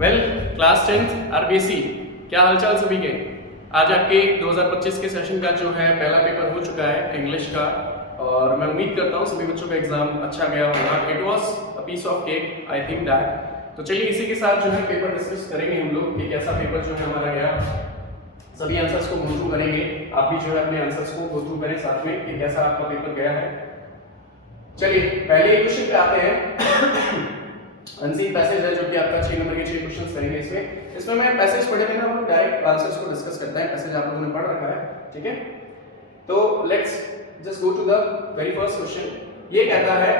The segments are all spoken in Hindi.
वेल क्लास 10th आरबीएससी, क्या हालचाल सभी के। आज आपके 2025 के सेशन का जो है पहला पेपर हो चुका है इंग्लिश का, और मैं उम्मीद करता हूँ सभी बच्चों का एग्जाम अच्छा गया होगा। It was a piece of cake, I think that. तो चलिए इसी के साथ जो है पेपर डिस्कस करेंगे हम लोग कि कैसा पेपर जो है हमारा गया। सभी आंसर्स को गो थ्रू करेंगे, आप भी जो है अपने आंसर्स को गो थ्रू करें साथ में कि कैसा आपका पेपर गया है। चलिए पहले क्वेश्चन पे आते हैं। अनसीन पैसेज है जो कि आपका 6 नंबर के 6 क्वेश्चंस करेंगे। इसमें मैं पैसेज पढ़े बिना हम लोग डायरेक्ट आंसर्स को डिस्कस करते हैं। पैसेज आप लोगों ने पढ़ रखा है, ठीक है। तो let's just go to the very first question. ये कहता है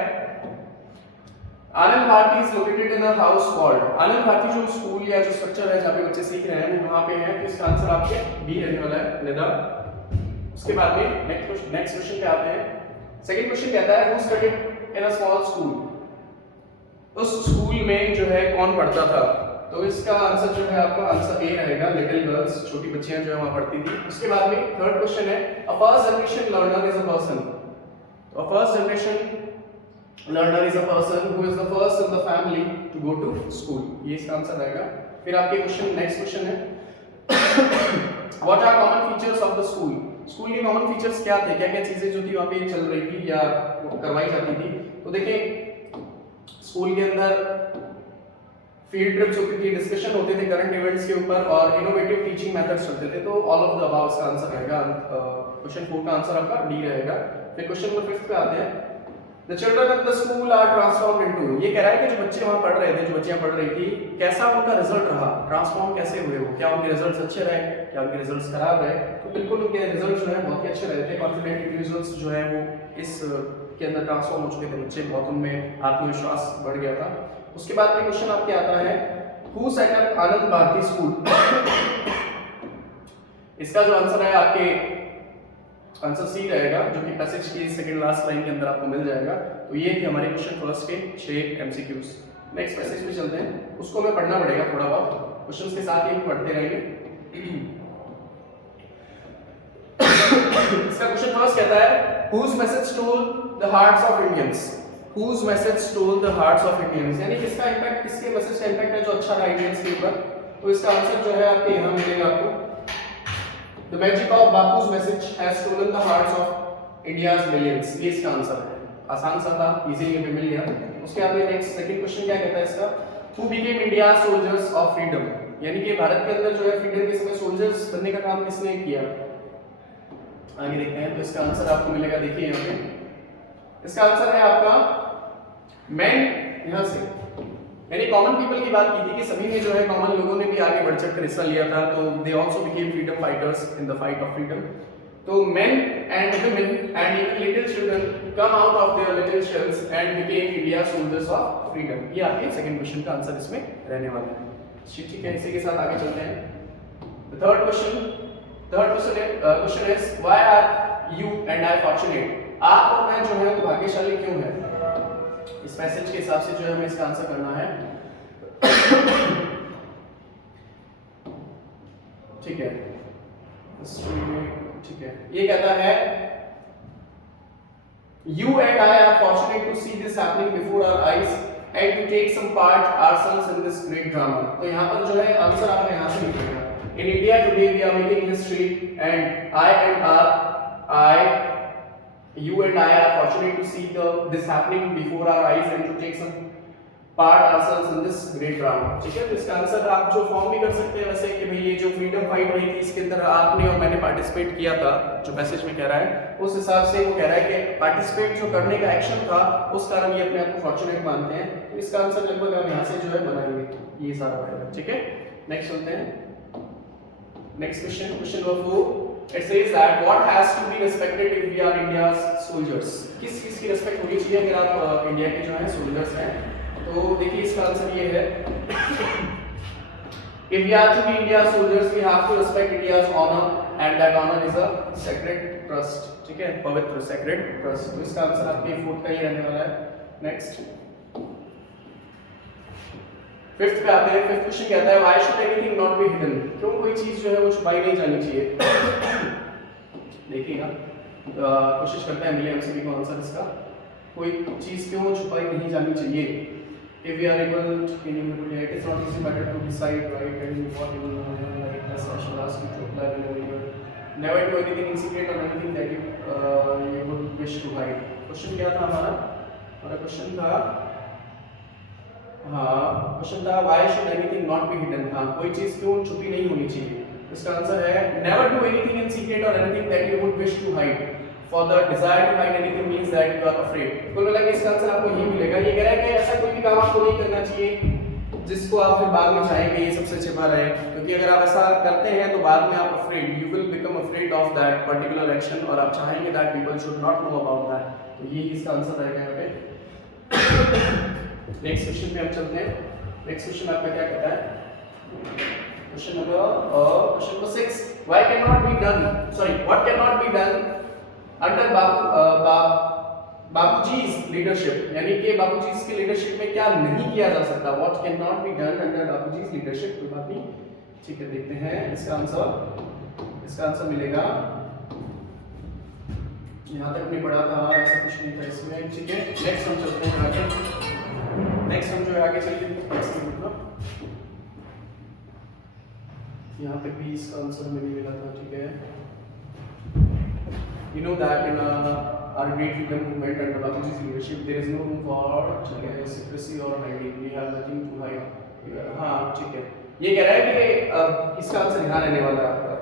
Anand Bharati is located in a house called. Anand Bharati जो स्कूल या जो स्ट्रक्चर है जहाँ पे बच्चे सीख रहे हैं वो वहां पे है, तो इसका आंसर आपके बी रहने वाला है, निदा। उसके बाद में नेक्स्ट क्वेश्चन पे आते हैं। सेकंड क्वेश्चन कहता है who studied in a small school. उस स्कूल में जो है कौन पढ़ता था, तो इसका आंसर जो है आपका आंसर ए रहेगा, लिटिल गर्ल्स, छोटी बच्चियां जो है वहां पढ़ती थी। उसके बाद में थर्ड क्वेश्चन है a first generation learner is a person. तो a first generation learner is a person who is the first in the family to go to school, ये इसका आंसर रहेगा। फिर आपके क्वेश्चन नेक्स्ट क्वेश्चन है what are common features of the school. School के कॉमन फीचर्स क्या थे, क्या क्या चीजें जो थी वहां पे चल रही थी या करवाई जाती थी। तो देखिए स्कूल के अंदर फील्ड ट्रिप्स होती थी, डिस्कशन होते थे करंट इवेंट्स के ऊपर, और इनोवेटिव टीचिंग मेथड्स चलते थे। तो ऑल ऑफ द अबव इसका आंसर रहेगा। क्वेश्चन 4 का आंसर आपका डी रहेगा। फिर क्वेश्चन नंबर 5 पे आते हैं the children of the school are transformed into. ये कह रहा है कि जो बच्चे वहां पढ़ रहे थे, जो बच्चियां पढ़ रही थी, कैसा उनका रिजल्ट रहा, ट्रांसफॉर्म कैसे हुए वो, क्या उनके रिजल्ट्स अच्छे रहे, क्या उनके रिजल्ट्स खराब रहे। तो बिल्कुल उनके रिजल्ट्स जो है बहुत ही अच्छे रहे थे। कॉन्फिडेंट इंडिविजुअल्स जो है वो इस के अंदर ट्रांसफॉर्म हो चुके थे बच्चे, बहुत उनमें आत्मविश्वास बढ़ गया था। उसके बाद में क्वेश्चन आपके आता है who set up Anand Bharati school. इसका जो आंसर है आपके आंसर सी रहेगा, जो कि पैसेज की सेकंड लास्ट लाइन के अंदर आपको मिल जाएगा। तो ये थे हमारे क्वेश्चन फर्स्ट के 6 एमसीक्यूज। नेक्स्ट पैसेज पे चलते हैं, उसको हमें पढ़ना पड़ेगा थोड़ा बहुत, क्वेश्चंस के साथ ही पढ़ते रहेंगे। इसका क्वेश्चन फर्स्ट कहता है whose message stole the hearts of Indians। whose message stole the hearts of Indians, यानी किसका इंपैक्ट, किसके मैसेज का इंपैक्ट है जो अच्छा रहा इंडियंस के ऊपर। तो इसका आंसर जो है आपके यहां मिलेगा आपको The magic of Bapu's message has stolen the hearts of India's millions। ये इसका आंसर है, आसान सा था, इजीली हमें मिल गया। उसके बाद में नेक्स्ट सेकंड क्वेश्चन क्या कहता है इसका Who became India's soldiers of freedom। यानी कि भारत के अंदर जो है फ्रीडम के समय सोल्जर्स बनने का काम किसने किया। आगे देखते हैं, तो इसका आंसर आपको मिलेगा, देखिए यहाँ पे इसका आंसर है आपका मैन। यहाँ से यानी कॉमन पीपल की बात की थी कि सभी में जो है कॉमन लोगों ने भी आगे बढ़ चढ़कर हिस्सा लिया था, तो they also became freedom fighters in the fight of freedom. तो men and women and even little children come out of their little shells and became India's soldiers of freedom। ये आपके सेकंड क्वेश्चन का आंसर इसमें रहने वाला है। ठीक है, इसी के साथ आगे चलते हैं। Third question is why are you and I fortunate. आप और मैं जो है तो भाग्यशाली क्यों है। इस पैसेज के हिसाब से जो है हमें इसका आंसर करना है। ठीक है, ठीक है, ये कहता है You and I are fortunate to see this happening before our eyes and to take some part ourselves in this great drama। तो यहाँ पर जो है आंसर आपने यहाँ से लिखेगा In India today we are making history and you and I are fortunate to see this happening before our eyes and to take some part ourselves in this great drama। ठीक है, तो इसका आंसर आप जो फॉर्म भी कर सकते हैं वैसे कि भाई ये जो फ्रीडम फाइट हुई थी इसके अंदर आपने और मैंने पार्टिसिपेट किया था, जो मैसेज में कह रहा है उस हिसाब से वो कह रहा है कि पार्टिसिपेट जो करने का एक्शन था उस कारण ये अपने आप को फॉर्चुनेट मानते हैं। तो इसका आंसर लगभग हम यहाँ से जो है बनाएंगे, ये सारा रहेगा। ठीक है, नेक्स्ट चलते हैं। Next question number 4 it says that what has to be respected if we are India's soldiers। किस चीज की रिस्पेक्ट होनी चाहिए अगर आप इंडिया के जो है सोल्जर्स हैं। तो देखिए इसका आंसर ये है if we are to be India's soldiers we have to respect India's honor and that honor is a sacred trust। ठीक है, पवित्र sacred trust। तो इसका आंसर आपके 4th का ही रहने वाला है। नेक्स्ट फिफ्थ पे आते हैं। फिफ्थ क्वेश्चन कहता है why should anything not be hidden. क्यों कोई चीज जो है वो छुपाई नहीं जानी चाहिए। देखिएगा कोशिश करते हैं मिले हम सभी को आंसर इसका, कोई चीज क्यों छुपाई नहीं जानी चाहिए। if we are able to it is not easy matter to decide right and what you like the session asks you to apply whenever you never do anything in secret or anything that you would wish to hide. Question क्या था हमारा क्वेश्चन था क्वेश्चन था why should anything not be hidden। कोई चीज क्यों छुपी नहीं होनी चाहिए। इसका आंसर है never do anything in secret or anything that you would wish to hide। For the desire to hide anything means that you are afraid। कुल मिला के इसका आंसर आपको यही मिलेगा। ये कह रहा है कि ऐसा कोई भी काम आपको नहीं करना चाहिए जिसको आप फिर बाद में चाहेंगे ये सबसे छिपा रहे, क्योंकि अगर आप ऐसा करते हैं तो बाद में आप afraid, you will become afraid of that particular action और आप चाहेंगे that people should not know about that। तो ये इसका आंसर रहेगा यहाँ पे। नेक्स्ट क्वेश्चन पे हम चलते हैं। नेक्स्ट क्वेश्चन आपका क्या कहता है? Question number 6 why cannot be done sorry what cannot be done under बाबूजी's leadership, यानी कि बाबूजी's की लीडरशिप में क्या नहीं किया जा सकता। what cannot be done under बाबूजी's leadership, कोई बात नहीं, ठीक है, देखते हैं इसका आंसर मिलेगा। यहाँ तक नहीं पढ़ा था, ऐसा कुछ नहीं था इसमें, ठीक है। नेक्स्ट हम चलते हैं आगे। नेक्स्ट हम जो है आगे चलते हैं मतलब यहाँ पे भी इसका आंसर मुझे मिला था, ठीक है। You know that in our great freedom movement under Bapuji's leadership, there is no room for secrecy or hiding. We have nothing to hide। हाँ ठीक है, ये कह रहा है कि इसका आंसर यहाँ रहने वाला है आपका।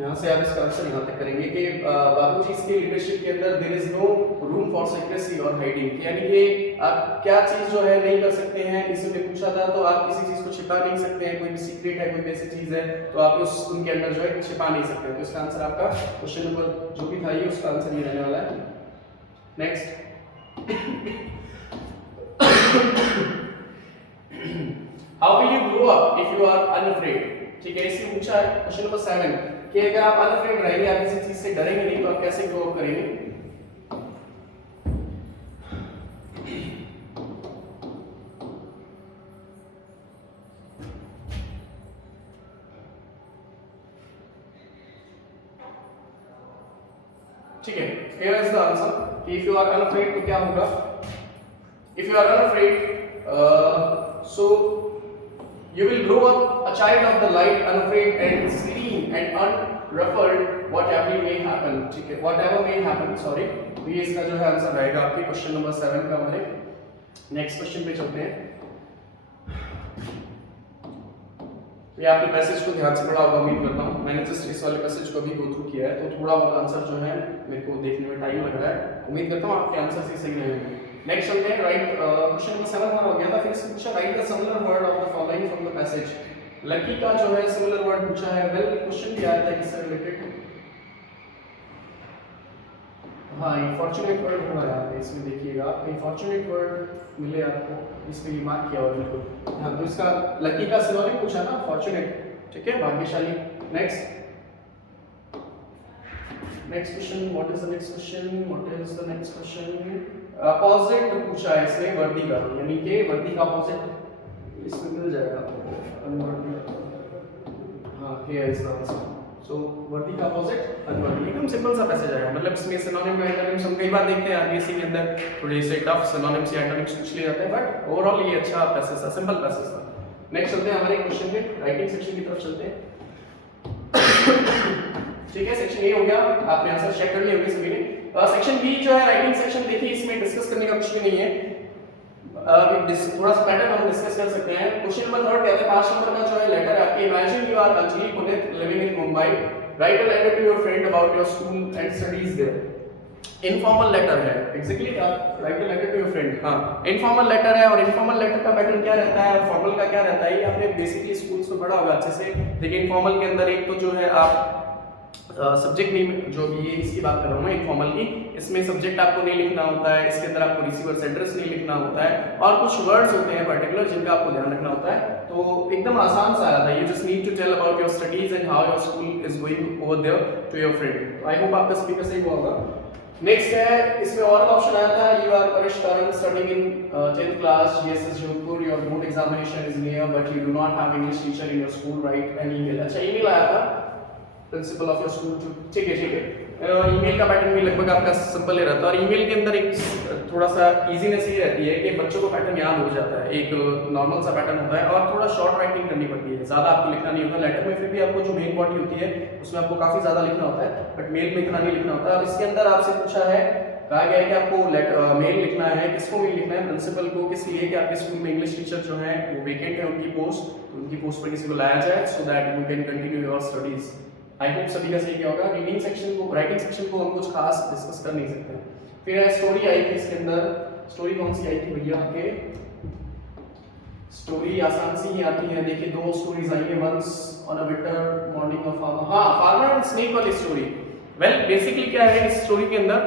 यहाँ से आप इसका आंसर यहाँ तक करेंगे कि बाबूजी के लीडरशिप के अंदर there is no room for secrecy और हाइडिंग, यानी कि आप क्या चीज जो है नहीं कर सकते हैं। इसमें पूछा था तो आप किसी चीज को छिपा नहीं सकते हैं, कोई भी सीक्रेट है, कोई ऐसी चीज है तो आप उनके अंदर जो है छिपा नहीं सकते। तो इसका आंसर आपका क्वेश्चन नंबर जो भी था ये उसका आंसर ये रहने वाला है। Next how will you grow up if you are unafraid, ठीक है। इसमें पूछा है क्वेश्चन नंबर 7 कि अगर आप अनअफ्रेड रहेंगे, आप किसी चीज से डरेंगे नहीं तो आप कैसे ग्रो अप करेंगे। ठीक है, here is the answer कि if you are unafraid तो क्या होगा। if you are unafraid so you will grow up a child of the light, unafraid and serene and unruffled whatever may happen, ठीक है, whatever may happen, sorry। तो ये इसका जो है आंसर रहेगा आपके क्वेश्चन नंबर 7 का। हमारे नेक्स्ट क्वेश्चन पे चलते हैं। ये आपके पैसेज को ध्यान से पढ़ा होगा उम्मीद करता हूँ। मैंने जस्ट इस वाले पैसेज को भी गो थ्रू किया है तो थोड़ा बहुत आंसर जो है मेरे को देखने में टाइम लग रहा है। उम्मीद करता हूँ आपके आंसर से सही रहेंगे। नेक्स्ट चलते हैं। राइट क्वेश्चन नंबर 7 हमारा हो गया था। फिर इससे पूछा right the similar word of the following from the passage. Lucky का जो है सिमिलर वर्ड पूछा है। वेल क्वेश्चन भी आया था इससे रिलेटेड। हाँ, फॉर्चुनेट वर्ड होगा यहाँ पे, इसमें देखिएगा आप फॉर्चुनेट वर्ड मिले आपको, इसमें ये मार्क किया हुआ बिल्कुल। हाँ, तो इसका लकी का सिनोनिम पूछा ना फॉर्चुनेट, ठीक है, भाग्यशाली। Next question, what is the next question, what is the next question. Opposite पूछा है इसमें वर्दी का, यानी कि वर्दी का अपोजिट इसमें मिल जाएगा अनवर्दी। हाँ, हियर इज द आंसर। सो वर्दी का अपोजिट अनवर्दी, एकदम सिंपल सा पैसेज है। मतलब इसमें सिनोनिम और एंटोनिम्स हम कई बार देखते हैं आरबीएससी के अंदर, थोड़े से टफ सिनोनिम्स या एंटोनिम्स पूछ लिए जाते हैं, बट ओवरऑल ये अच्छा पैसेज था, सिंपल पैसेज था। नेक्स्ट चलते हैं हमारे क्वेश्चन पे, राइटिंग सेक्शन की तरफ चलते हैं। ठीक है, सेक्शन ए हो गया, आपने आंसर चेक कर लिए होंगे सभी ने। सेक्शन बी जो है राइटिंग सेक्शन, देखिए इसमें डिस्कस करने का कुछ भी नहीं है। थोड़ा सा पैटर्न हम डिस्कस कर सकते हैं। क्वेश्चन नंबर 3 कहता है 5 नंबर का जो है लेटर आपके, imagine you are Anjali Punit living in Mumbai, write a letter to your friend about your school and studies there. Informal letter है, एग्जैक्टली आप write a letter to your friend. हां, इनफॉर्मल लेटर है, और इनफॉर्मल लेटर का पैटर्न क्या रहता है और फॉर्मल का क्या रहता है, ये आपने बेसिकली स्कूल्स में पढ़ा होगा अच्छे से। देखिए इनफॉर्मल के अंदर एक तो जो है आप सब्जेक्ट नेम, जो भी ये इसकी बात कर रहा हूँ मैं इनफॉर्मल की, इसमें सब्जेक्ट आपको नहीं लिखना होता है, इसके अंदर आपको रिसीवर्स एड्रेस नहीं लिखना होता है, और कुछ वर्ड्स होते हैं पर्टिकुलर जिनका आपको ध्यान रखना होता है। तो एकदम आसान सा आया था, you just need to tell about your studies and how your school is going over there to your friend. I hope आपका स्पीकर सही हुआ होगा। नेक्स्ट है, इसमें और ऑप्शन आया था, you are Paresh Karan studying in 10th class GSS Jodhpur, your board examination is near but you do not have English teacher in your school, write an email. अच्छा, ईमेल आया था principal of your school to, ठीक है। ईमेल का पैटर्न भी लगभग आपका सिंपल ही रहता है, और ईमेल के अंदर एक थोड़ा सा इजीनेस ये रहती है कि बच्चों को पैटर्न याद हो जाता है, एक नॉर्मल सा पैटर्न होता है और थोड़ा शॉर्ट राइटिंग करनी पड़ती है, ज़्यादा आपको लिखना नहीं होता। लेटर में फिर भी आपको जो मेन बॉडी होती है उसमें आपको काफ़ी ज़्यादा लिखना होता है, बट मेल में इतना नहीं लिखना होता। और इसके अंदर आपसे पूछा है, कहा गया है कि आपको मेल लिखना है, किसको मेल लिखना है, प्रिंसिपल को, किस लिए कि आपके स्कूल में इंग्लिश टीचर जो है वो वेकेंट है उनकी पोस्ट, तो उनकी पोस्ट पर किसी को लाया जाए so that you can continue your studies. I hope सभी का सही क्या होगा। रीडिंग सेक्शन को, राइटिंग सेक्शन को हम कुछ खास डिस्कस कर नहीं सकते। फिर है स्टोरी आई थी इसके अंदर। स्टोरी कौन सी आई थी भैया आपके? स्टोरी आसान सी ही आती है, देखिए दो स्टोरीज आई है, once on a winter morning of farmer, हाँ फार्मर एंड स्नेक वाली स्टोरी। वेल बेसिकली क्या है इस स्टोरी के अंदर,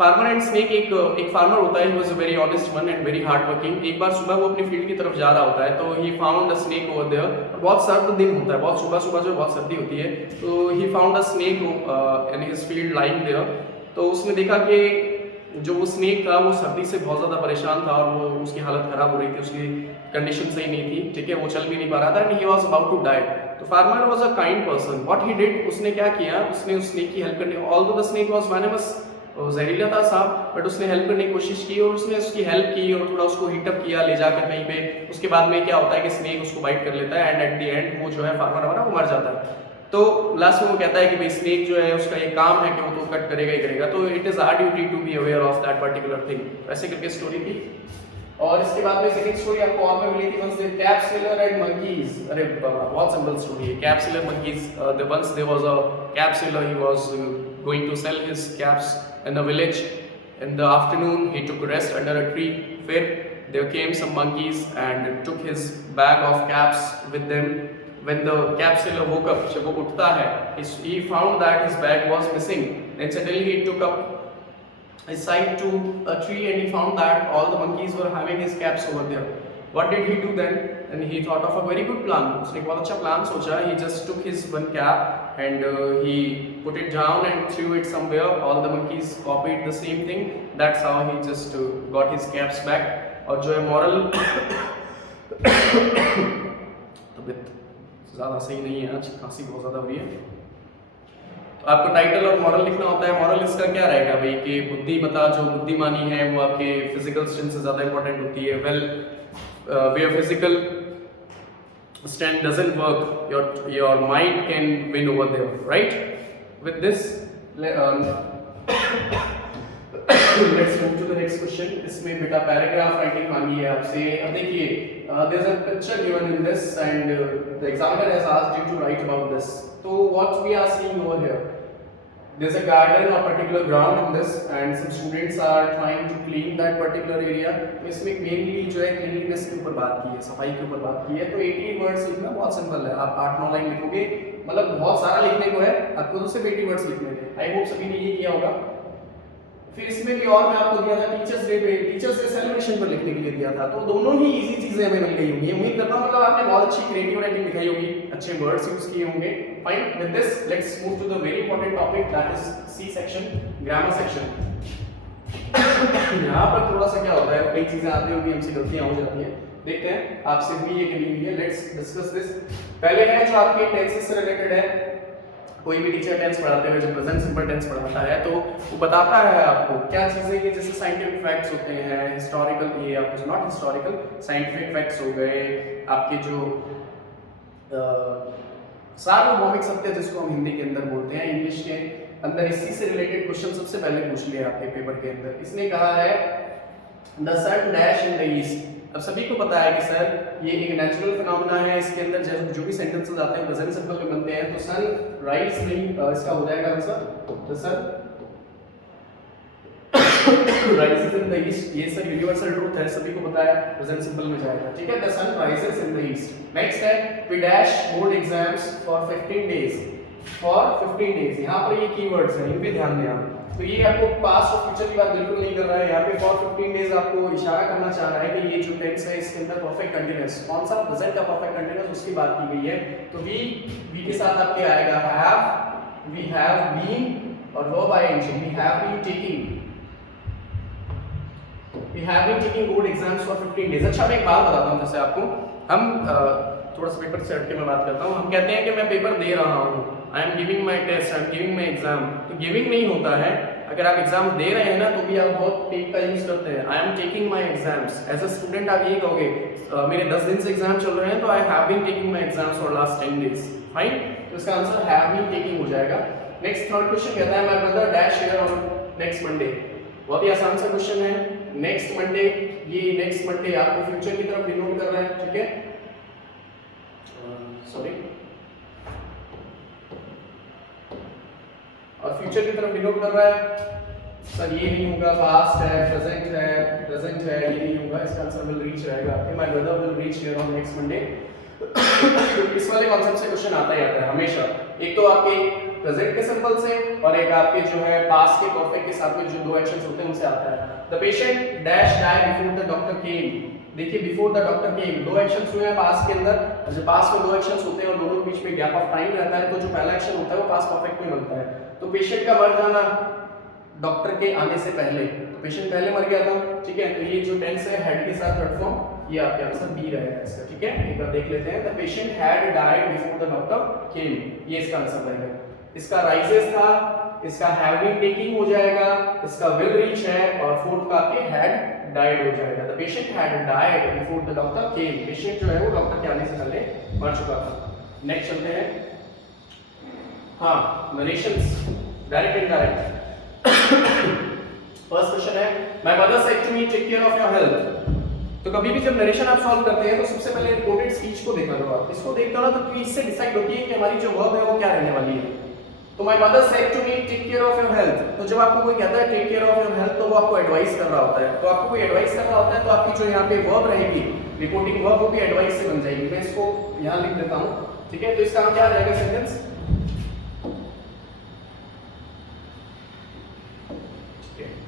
फार्मर एंड स्नेक, एक फार्मर होता है, he was a very honest one and very hard working. एक बार सुबह वो अपनी फील्ड की तरफ जा रहा होता है तो he found a snake over there, और बहुत सर्द दिन होता है, बहुत सुबह सुबह जो बहुत सर्दी होती है, तो he found a snake in his field lying there. तो उसने देखा कि जो वो स्नेक था वो सर्दी से बहुत ज़्यादा परेशान था और वो उसकी हालत ख़राब हो रही थी, उसकी कंडीशन सही नहीं थी, ठीक है, वो चल भी नहीं पा रहा था and he was about to die. तो farmer was a kind person, what he did, उसने क्या किया, उसने उस स्नेक की हेल्प करने, although the snake was venomous, जहरीला था सांप, बट उसने हेल्प करने की कोशिश की और उसने उसकी हेल्प की और थोड़ा उसको हीटअप किया ले जाकर कहीं पे। उसके बाद में क्या होता है कि स्नेक उसको बाइट कर लेता है एंड एट द एंड वो जो है फार्मर हमारा वो मर जाता है। तो लास्ट में वो कहता है कि भाई स्नेक जो है उसका ये काम है कि वो तो कट करेगा ही करेगा, तो it is our duty to be aware of that particular thing. ऐसे करके स्टोरी थी। और इसके बाद में सेकंड स्टोरी आपको और में मिली थी, once there cap seller and monkeys. अरे बहुत सिंपल स्टोरी है, cap seller monkeys. Once there was a cap seller, he was going to sell his caps in the village. In the afternoon, he took rest under a tree. Where there came some monkeys and took his bag of caps with them. When the cap seller woke up, जब वो उठता है, he found that his bag was missing. Then suddenly he took up his side to a tree and he found that all the monkeys were having his caps over there. What did he do then? And he thought of a very good plan. उसने एक बहुत अच्छा प्लान सोचा. He just took his one cap and he put it down and threw it somewhere. All the monkeys copied the same thing. That's how he just got his caps back. और जो है moral तबीयत ज़्यादा सही नहीं है आज, खांसी बहुत ज़्यादा हो रही है। तो आपको टाइटल और मॉरल लिखना होता है। मॉरल इसका क्या रहेगा भाई कि बुद्धिमता, जो बुद्धिमानी है वो आपके फिजिकल स्ट्रेंथ से ज़्यादा इंपॉर्टेंट होती है। Well where physical strength doesn't work, your mind can win over there, right? With this, let's move to the next question. इसमें बेटा पैराग्राफ राइटिंग मांगी है आपसे। अब देखिए, there's a picture given in this and the examiner has asked you to write about this. So what we are seeing over here, there's a garden or particular ground in this and some students are trying to clean that particular area. तो इसमें mainly जो है cleanliness के ऊपर बात की है, सफाई के ऊपर बात की है। तो 80 वर्ड्स लिखना बहुत सिंपल है, आप 8-9 लाइन लिखोगे, मतलब बहुत सारा लिखने को है, आपको तो सिर्फ 80 वर्ड्स लिखने थे। आई होप सभी ने ये किया होगा। फिर इसमें भी और मैं आपको दिया था टीचर्स डे पे, टीचर्स डे सेलिब्रेशन पर लिखने के लिए दिया था, तो दोनों ही इजी चीजें हमें मिल गई होंगी। उम्मीद करता हूं मतलब आपने बहुत अच्छी क्रिएटिव राइटिंग लिखाई होगी, अच्छे वर्ड्स यूज किए होंगे। Fine, with this let's move to the very important topic, that is C section, grammar section. यहाँ पर थोड़ा सा क्या होता है, कई चीजें आती होंगी, हमसे गलतियां हो जाती हैं, देखते हैं आपसे भी ये कभी हुई है। Let's discuss this. पहले है जो आपके टेंसेस से रिलेटेड है। कोई भी टीचर टेंस पढ़ाते हुए जो प्रेजेंट सिंपल टेंस पढ़ाता है तो वो बताता है आपको क्या चीज़ें कि जैसे साइंटिफिक फैक्ट्स होते हैं, हिस्टोरिकल, ये आपके नॉट हिस्टोरिकल, साइंटिफिक फैक्ट्स हो गए, आपके जो सार्वभौमिक सत्य जिसको हम हिंदी के अंदर बोलते हैं, इंग्लिश के अंदर इसी से रिलेटेड क्वेश्चन सबसे पहले पूछ लिया आपके पेपर के अंदर। इसने कहा है the sun dash in the east. अब सभी को पता है कि सर ये एक नेचुरल फिनोमेना है, इसके अंदर जो भी सेंटेंसेस आते हैं प्रेजेंट सिंपल में बनते हैं। तो सन राइज नहीं, इसका हो जाएगा answer the sun rises in the east. ये सर यूनिवर्सल ट्रूथ है, सभी को पता है, प्रेजेंट सिंपल में जाएगा, ठीक है। The sun rises in the east. Next है we dash board exams for 15 days, for 15 days. यहाँ पर ये कीवर्ड्स हैं, इन पे ध्यान दें आप। तो ये आपको पास्ट और फ्यूचर की बात बिल्कुल नहीं कर रहा है, यहाँ पे फॉर 15 डेज आपको इशारा करना चाह रहा है कि ये जो टेंस है इसके अंदर परफेक्ट कंटीन्यूअस, कौन सा प्रेजेंट का परफेक्ट कंटीन्यूअस उसकी बात की गई है। तो वी के साथ आपके आएगा हैव, वी हैव बीन और verb ING, we have been taking, we have been taking board exams for 15 days. अच्छा मैं एक बात बताता हूँ, जैसे आपको हम थोड़ा सा पेपर से हट के मैं बात करता हूँ। हम कहते हैं कि मैं पेपर दे रहा हूँ, I am giving my test, I am giving my exam. तो गिविंग नहीं होता है, अगर आप एग्जाम दे रहे हैं ना तो भी आप बहुत टेक का यूज करते हैं। I am taking my exams, as a student आप यही कहोगे मेरे 10 दिन से एग्जाम चल रहे हैं तो I have been taking my exams for last 10 days. Fine, तो इसका आंसर हैव बीन टेकिंग हो जाएगा। नेक्स्ट थर्ड क्वेश्चन कहता है my brother dash here on next Monday. बहुत ही आसान सा क्वेश्चन है। नेक्स्ट मंडे, ये नेक्स्ट मंडे आपको फ्यूचर की तरफ डिनोट कर रहा है, ठीक है। सॉरी, और फ्यूचर की तरफ डिनोट कर रहा है। सर ये नहीं होगा, पास्ट है, प्रेजेंट है, ये नहीं होगा। इसका आंसर विल रीच रहेगा कि my brother will reach here on next Monday. इस वाले कॉन्सेप्ट से क्वेश्चन आता ही आता है हमेशा। एक तो आपके प्रेजेंट के सिंबल से और एक आपके जो है पास्ट के परफेक्ट के साथ में जो दो एक्शंस होते हैं उनसे आता है। The patient dash die before the doctor came. देखिए बिफोर द डॉक्टर केम, दो एक्शंस हुए हैं पास्ट के अंदर। जब पास्ट में दो एक्शंस होते हैं और दोनों के बीच में गैप ऑफ टाइम रहता है तो जो पहला एक्शन होता है वो पास्ट परफेक्ट में बनता है। तो पेशेंट का मर जाना डॉक्टर के आने से पहले, तो पेशेंट पहले मर गया था, ठीक है। तो ये जो टेंस है हेड के साथ थर्ड फॉर्म, ये आपके आंसर बी रहेगा इसका, ठीक है। एक बार देख लेते हैं। The patient had died before the doctor केम, ये इसका आंसर रहेगा। इसका राइजेस था, इसका हैव बीन टेकिंग हो जाएगा, इसका विल रीच है और फोर्थ का आपके हैड डाइड हो जाएगा। The patient had died before the doctor came, patient जो है वो डॉक्टर के आने से पहले मर चुका था। नेक्स्ट चलते हैं। हाँ, narrations, direct indirect. First question है my mother said to me take care of your health. तो कभी भी जब नरेशन आप सॉल्व करते हैं तो सबसे पहले रिपोर्टेड स्पीच को देखना होगा। इसको देखते हो ना तो इससे डिसाइड होती है कि हमारी जो वर्ब है वो क्या रहने वाली है। तो my mother said to me take care of your health, तो जब आपको कोई कहता है take care of your health तो वो आपको एडवाइस कर रहा होता है। तो आपको कोई एडवाइस कर रहा होता है तो आपकी जो यहाँ पे वर्ब रहेगी, रिपोर्टिंग वर्ब, वो भी एडवाइस से बन जाएगी। मैं इसको यहाँ लिख देता हूँ, ठीक है। तो इसका क्या रहेगा सेंटेंस,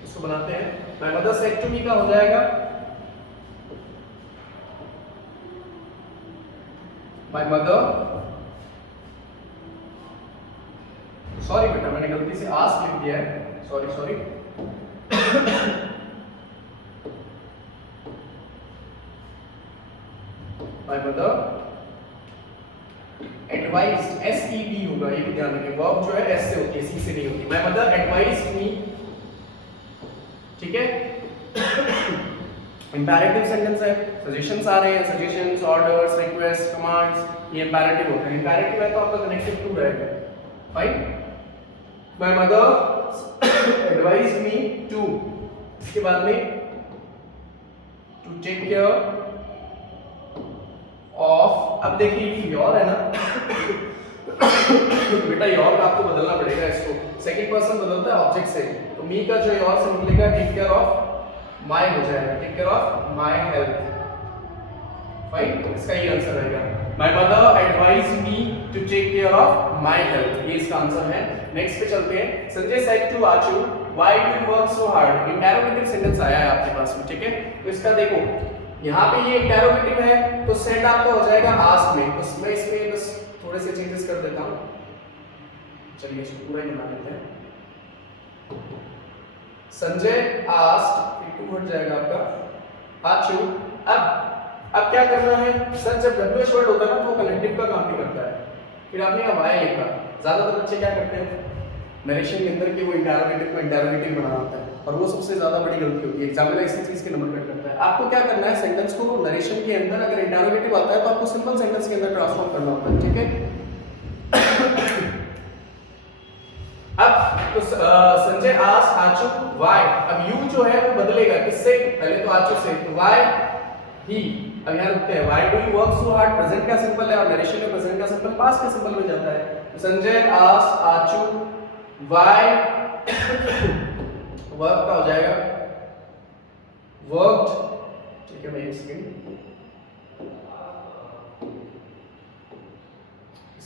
इसको बनाते हैं। My mother said to me का हो जाएगा माय मदर, सॉरी बेटा मैंने गलती से आस्क लिख दिया है, sorry. My mother advised, SED होगा, ये भी ध्यान रखें। वर्ब जो है S से होती है, C से नहीं होती। माय मदर एडवाइज्ड मी, ठीक है। इंपैरेटिव सेंटेंस है, सजेशंस आ रहे हैं, सजेशंस, ऑर्डर्स, रिक्वेस्ट, कमांड्स, ये इंपैरेटिव होते हैं। इंपैरेटिव है तो आपका कनेक्टिव टू रहेगा। Fine, my mother advised me to, इसके बाद में टू टेक केयर ऑफ। अब देखिए योर है ना बेटा योर का आपको बदलना पड़ेगा, इसको सेकंड पर्सन बदलता है ऑब्जेक्ट से। तो मी का जो योर से निकलेगा टेक केयर ऑफ माय हो जाएगा, take care of my health. Fine, इसका ये आंसर रहेगा। My mother advised me to take care of my health, ये इसका आंसर है। नेक्स्ट पे चलते हैं। Sanjay said to Achu why do you work so hard. Interrogative sentence आया है आपके पास में, ठीक है। तो इसका देखो यहाँ पे ये इंटरोगेटिव है तो सेड आपका हो जाएगा आस्क में। तो मैं इसमें बस थोड़े से चेंजेस कर देता हूँ, चलिए इसको पूरा ही बना लेते हैं। संजय आस्क्ड, एक टू हट जाएगा आपका आचू। अब क्या करना है सर, जब डब्ल्यूएच वर्ड होता है ना तो कनेक्टिव का काम भी करता है। फिर आपने यहाँ वाई लिखा, ज्यादातर बच्चे क्या करते हैं नरेशन के अंदर कि वो इंटरोगेटिव को इंटरोगेटिव बना होता है और वो सबसे ज्यादा बड़ी गलती होती है। एग्जामिनर इसी चीज के नंबर कट करता है। आपको क्या करना है, सेंटेंस को नरेशन के अंदर अगर इंटरोगेटिव आता है तो आपको सिंपल सेंटेंस के अंदर ट्रांसफॉर्म करना होता है, ठीक है। अब तो संजय आस्क्ड आचू व्हाई, अब यू जो है वो बदलेगा किससे, पहले तो आचू से, तो व्हाई ही। अब यहाँ रुकते हैं। Why do you work so hard, present का सिंपल है और नरेशन में प्रेजेंट का सिंपल पास्ट के सिंपल में जाता है। तो Sanjay asked Achu why, verb का हो जाएगा वर्कड, ठीक है। मैं एक सेकंड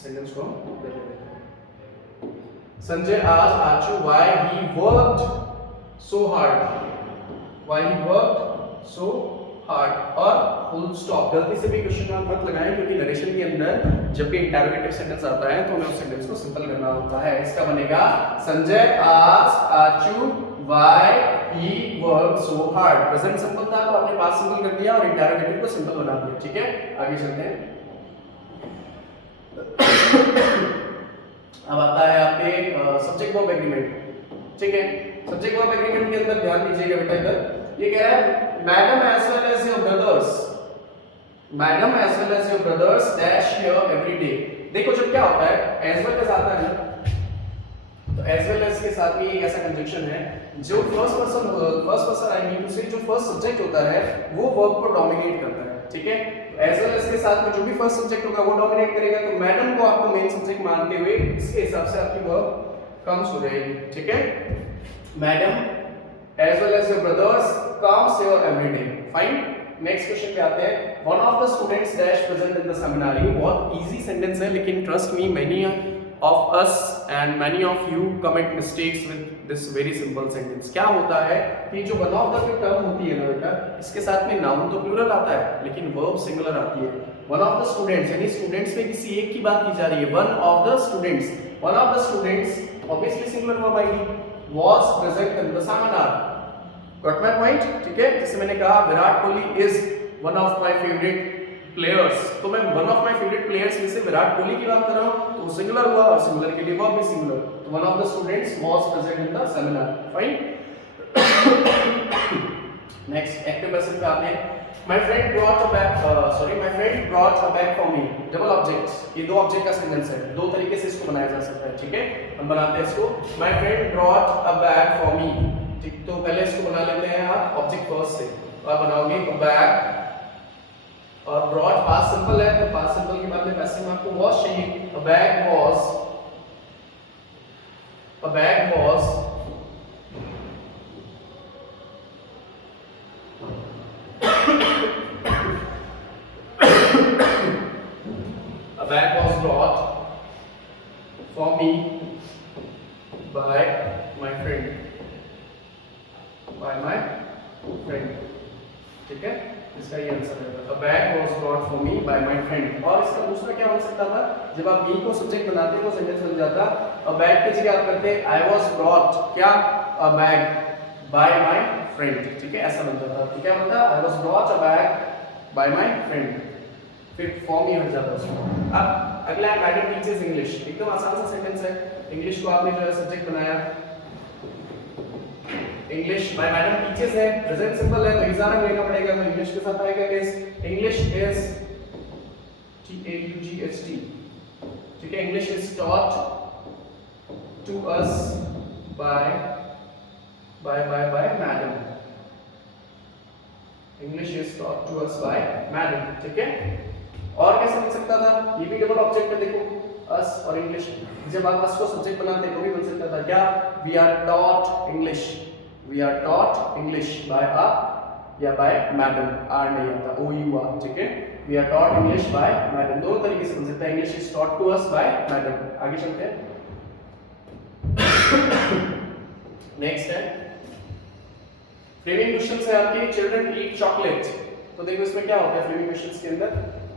सेंटेंस को देख लेते हैं। Sanjay asked Achu why he worked so hard, why he worked so hard और फुल स्टॉप। गलती से भी क्वेश्चन मार्क मत लगाएं क्योंकि नरेशन के अंदर जब भी इंटरोगेटिव सेंटेंस आता है तो हमें उस सेंटेंस को सिंपल करना होता है। इसका बनेगा Sanjay asked Achu why he worked so hard. Present simple था तो आपने पास्ट सिंपल कर दिया और इंटरोगेटिव को सिंपल बना दिया, ठीक है। आगे चलते हैं। अब आता है आपके सब्जेक्ट वर्ब एग्रीमेंट, ठीक है। सब्जेक्ट वर्ब एग्रीमेंट के अंदर ध्यान दीजिएगा बेटा, इधर ये कह रहा है madam as well as your brothers, madam as well as your brothers dash here every day. देखो जब क्या होता है एज वेल एज आता है ना, तो एज वेल एज के साथ में एक ऐसा कंजंक्शन है जो first person I mean to say जो फर्स्ट सब्जेक्ट होता है वो वर्ब को डोमिनेट करता है, ठीक है। एज वेल एज के साथ में जो भी फर्स्ट सब्जेक्ट होगा वो डोमिनेट करेगा, तो मैडम को आपको मेन सब्जेक्ट मानते हुए इसके हिसाब से आपकी वर्ब कम्स हो जाएगी, ठीक है। Madam as well as your brothers comes here every day, fine. Next question पे आते हैं, one of the students dash present in the seminar. ये बहुत इजी सेंटेंस है, लेकिन trust me many of us and many of you commit mistakes with this very simple sentence। क्या होता है कि जो one of the की टर्म होती है ना बेटा, इसके साथ में नाउन तो प्लूरल आता है लेकिन वर्ब सिंगुलर आती है। one of the students यानी स्टूडेंट्स में किसी एक की बात की जा रही है, one of the students obviously singular verb आएगी, was present in the seminar। got my point, ठीक है। जैसे मैंने कहा Virat Kohli is one of my favorite players, तो मैं one of my favourite players में से विराट कोहली की बात कर रहा हूं, तो सिंगुलर हुआ और सिंगुलर के लिए वर्ब भी सिंगुलर, तो one of the students was present in the seminar, fine. Next active passive पे आते हैं, my friend brought a bag for me. Double object, ये दो ऑब्जेक्ट का सेंटेंस है, दो तरीके से इसको बनाया जा सकता है, ठीक है। हम बनाते हैं इसको, my friend brought a bag for me, ठीक। तो पहले इसको बना लेते हैं आप ऑब्जेक्ट फर्स्ट से, आप बनाओगे अ बैग और ब्रॉड पास्ट सिंपल है, तो पास्ट सिंपल के बाद में पैसिव में आपको वॉज चाहिए। अ bag was a bag was brought for me by my friend, ठीक है। इसका ये आंसर है, a bag was brought for me by my friend। और इसका दूसरा क्या हो सकता था, जब आप be को सब्जेक्ट बनाते हो सेंटेंस बन जाता, a bag की जगह आप करते I was brought क्या a bag by my friend, ठीक है, ऐसा बन जाता। तो क्या बनता, I was brought a bag by my friend, फिर for me हट जाता उसमें। अब अगला है मैडम टीचर्स इंग्लिश, एकदम आसान सा सेंटेंस है। इंग्लिश को आपने जो है सब्जेक्ट बनाया, इंग्लिश बाय मैडम टीचर्स है, प्रेजेंट सिंपल है तो इज़ार लेना पड़ेगा, तो इंग्लिश के साथ आएगा इज, इंग्लिश इज TAUGHT, ठीक है। English is taught to us by madam, English is taught to us by madam, ठीक है। और कैसे बन सकता था, ये भी डबल ऑब्जेक्ट है, देखो अस और इंग्लिश, जब आप अस को सब्जेक्ट बनाते तो भी बन सकता था क्या, we are taught English by a या बाय मैडम, आर नहीं आता, ओ यू आर, ठीक है। We are taught English by madam, दोनों तरीके से बन सकता है, English is taught to us by madam. आगे चलते हैं, नेक्स्ट है फ्रेमिंग क्वेश्चंस है आपके, चिल्ड्रन ईट चॉकलेट। तो देखो इसमें क्या होता है फ्रेमिंग क्वेश्चंस के अंदर,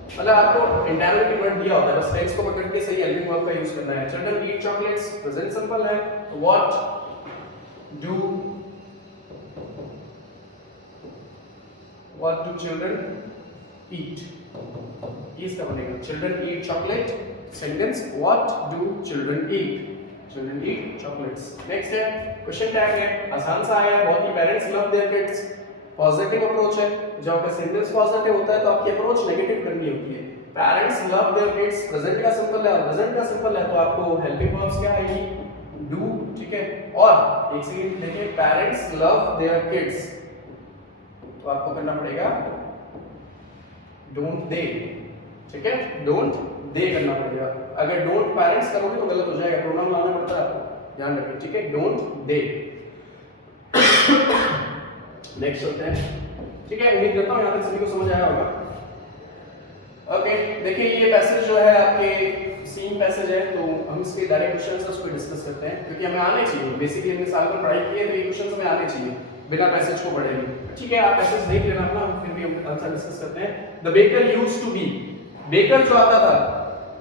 मतलब आपको इंडायरेक्टली वर्ड दिया होता है, बस टेंस को पकड़ के सही हेल्पिंग वर्ब का यूज करना है। चिल्ड्रन ईट चॉकलेट्स, प्रेजेंट सिंपल है, तो what do children eat, इसका बनेगा children eat chocolate, sentence what do children eat chocolates। Next है क्वेश्चन टैग है, आसान सा आया, बहुत ही, parents love their kids, positive approach है। जब आपका सेंटेंस पॉजिटिव होता है तो आपकी अप्रोच नेगेटिव करनी होती है। Parents love their kids, present का सिंपल है और प्रेजेंट का सिंपल है, तो आपको हेल्पिंग वर्ब्स क्या आएगी, डू, ठीक है। और एक सेकंड देखिए, पेरेंट्स लव देयर किड्स, तो आपको करना पड़ेगा डोंट दे, ठीक है, डोंट दे करना पड़ेगा। अगर डोंट पेरेंट्स करोगे तो गलत हो जाएगा, प्रोनाउन लाना पड़ता है आपको, ध्यान रखिए, ठीक है, डोंट दे। नेक्स्ट चलते हैं, ठीक है। उम्मीद करता हूं यहां तक सभी को समझ आया होगा। ओके, देखिए ये पैसेज जो है आपके सीन पैसेज है, तो हम इसके डायरेक्ट क्वेश्चंस उसको डिस्कस करते हैं, क्योंकि हमें आने चाहिए, बेसिकली हमने साल भर पढ़ाई की है तो ये क्वेश्चंस हमें आने चाहिए बिना पैसेज को पढ़े भी, ठीक है। आप पैसेज देख लेना अपना, फिर भी हम आंसर डिस्कस करते हैं। The baker used to be, baker जो आता था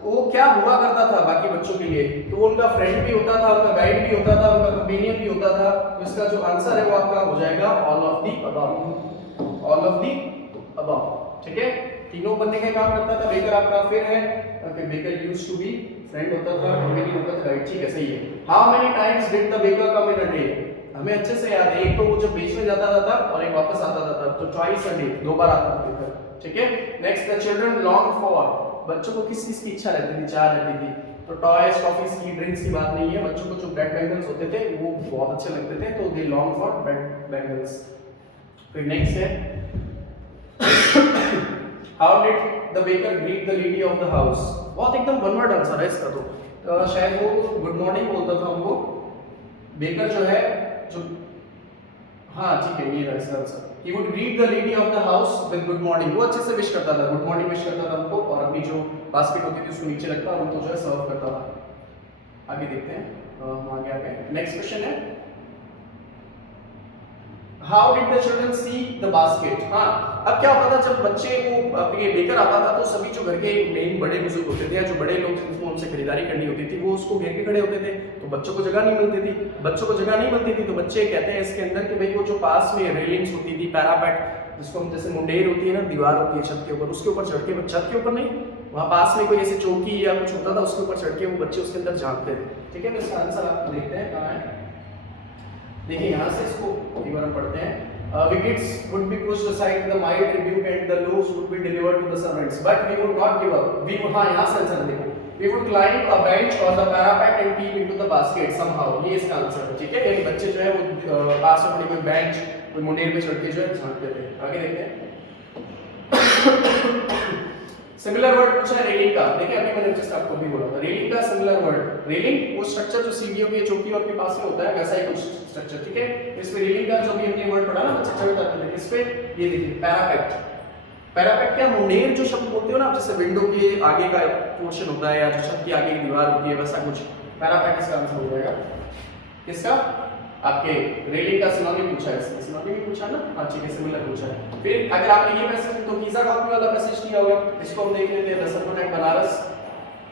वो क्या हुआ करता था बाकी बच्चों के लिए, तो उनका फ्रेंड भी होता था, उनका गाइड भी होता था, उनका कंपेनियन भी होता था। तो इसका जो आंसर है वो आपका हो जाएगा ऑल ऑफ दी अबव, ठीक है। तीनों बनने का काम करता था बेकर आपका, फिर है baker used to be, friend होता था, कंपेनियन होता था, गाइड, ठीक है, सही है। How many times did the baker come in a day, हमें अच्छे से याद है, एक तो वो जब बीच में जाता था तब और एक वापस आता था तब, तो ट्वाइस अ डे, 2 बार आता था फिर, ठीक है। Next, the children long for, बच्चों को किस चीज की इच्छा रहती थी, चाह रहती थी, तो टॉयज, टॉफीज की, ड्रिंक्स की बात नहीं है, बच्चों को जो ब्रेड बैंगल्स होते थे वो बहुत अच्छे लगते थे, तो दे लॉन्ग फॉर ब्रेड बैंगल्स। फिर नेक्स्ट है, how did the baker greet the lady of the house, बहुत एकदम वन वर्ड आंसर है इसका, तो शायद वो गुड मॉर्निंग बोलता था हमको, बेकर जो है, जो, हाँ ठीक है, ये है इसका answer, he would greet the lady of the house with good morning, वो अच्छे से विश करता था, गुड मॉर्निंग विश करता था हमको, और अपनी जो बास्केट होती थी उसको नीचे रखता और उनको जो है सर्व करता था। आगे देखते हैं, हम आगे आ गए, नेक्स्ट क्वेश्चन है, how did the children see the basket, हाँ अब क्या होता था जब बच्चे को ये बेकर आता था तो सभी जो घर के मेन बड़े बुजुर्ग होते थे या जो बड़े लोग जिनको उनसे खरीदारी करनी होती थी वो उसको घेर के खड़े होते थे, तो बच्चों को जगह नहीं मिलती थी, बच्चों को जगह नहीं मिलती थी तो बच्चे कहते हैं इसके अंदर कि भाई वो जो पास में रेलिंग्स होती थी, पैरापेट जिसको हम जैसे मुंडेर होती है ना, दीवार होती है छत के ऊपर, उसके ऊपर चढ़ के, छत के ऊपर नहीं, वहाँ पास में कोई ऐसे चौकी या कुछ होता था उसके ऊपर चढ़ के वो बच्चे उसके अंदर झांकते थे, ठीक है। तो इसका आंसर आप देखते हैं कहाँ है, देखिए यहाँ से इसको एक बार हम पढ़ते हैं, wickets would be pushed aside with a mild rebuke and the loaves would be delivered to the servants, but we would not give up, we would, हाँ यहाँ से आंसर देखो, we would climb a bench or the parapet and peep into the basket somehow, ये इसका आंसर है, ठीक है। यानी बच्चे जो है वो पास में पड़ी कोई बेंच, कोई मुंडेर पे चढ़ के जो है झांकते थे। आगे देखते हैं, सिमिलर वर्ड पूछा है रेलिंग का, देखिए अभी मैंने जस्ट आपको भी बोला था रेलिंग का सिमिलर वर्ड, रेलिंग वो स्ट्रक्चर जो सीढ़ियों के चौकी और के पास में होता है वैसा ही कुछ स्ट्रक्चर, ठीक है। इसमें रेलिंग का जो भी हमने वर्ड पढ़ा ना बच्चे चढ़ जाते थे, किस पे, ये देखिए पैरापेट, पैरापेट क्या, मुंडेर जो शब्द बोलते हो ना आप, जैसे विंडो के आगे का पोर्शन होता है या जो छत की आगे की दीवार होती है वैसा कुछ, पैरापेट इसका आंसर हो जाएगा, किसका, आपके रेलिंग का सिनोनिम पूछा है, इसका सिनोनिम पूछा ना, हाँ ठीक है, सिमिलर पूछा है। फिर अगर आपने ये मैसेज तो कीजा कॉपी वाला मैसेज किया होगा, इसको हम देख लेते हैं, the sun at Banaras,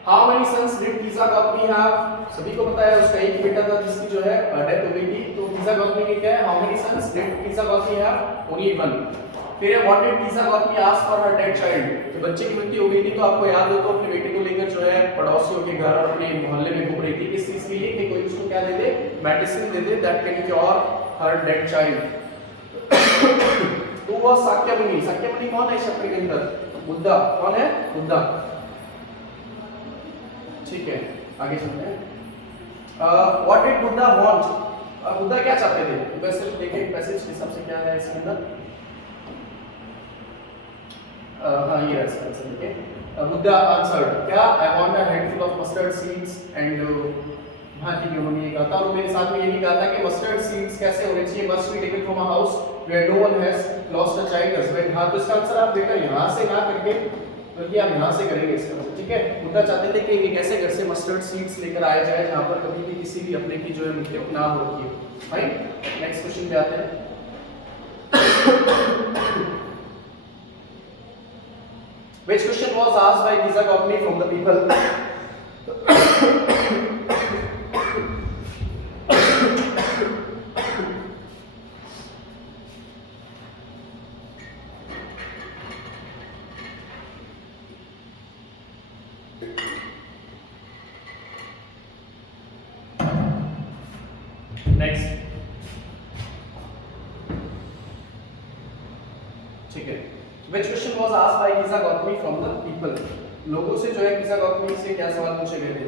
how many sons did Kisa कॉपी हैव, सभी को पता है उसका एक बेटा था जिसकी जो है डेथ हो गई थी, तो कीजा कॉपी में क्या है, how many sons did Kisa कॉपी हैव, ओनली वन। फिर है व्हाट डिड कीजा कॉपी ask for her dead child, तो बच्चे की मृत्यु हो गई थी तो आपको याद हो तो अपने बेटे को लेकर जो है पड़ोसियों के घर और अपने मोहल्ले में घूम रही थी, किस चीज के लिए, कि कोई उसको क्या दे दे, मेडिसिन दे दे that can cure her dead child. तो वो साक्यमुनि, साक्यमुनि कौन है इस चैप्टर के अंदर, बुद्धा, कौन है, बुद्धा, ठीक है। आगे चलते हैं, what did Buddha want, Buddha क्या चाहते थे, वैसे देखिए पैसेज के हिसाब से क्या है इसके अंदर, हाँ ये आंसर देखिए, बुद्धा आंसर्ड क्या, I want a handful of mustard seeds and, हाँ ठीक है उन्होंने ये कहा था, और मेरे साथ में ये भी कहा था कि मस्टर्ड सीड्स कैसे होने चाहिए, must be taken from a house where no one has lost a child husband, हाँ तो इसका आंसर आप बेटा यहाँ से ना करके बल्कि आप यहाँ से करेंगे इसका आंसर, ठीक है। बुद्धा चाहते थे कि एक ऐसे घर से मस्टर्ड सीड्स लेकर आया जाए जहाँ पर कभी भी किसी भी अपने की जो है मृत्यु ना हो रखी हो, राइट। नेक्स्ट क्वेश्चन पे आते हैं, which question was asked by Giza Gopni from the people, next, ठीक है, which question was asked by Giza Gopni from the people, लोगों से जो है Giza Gopni से क्या सवाल पूछे गए थे,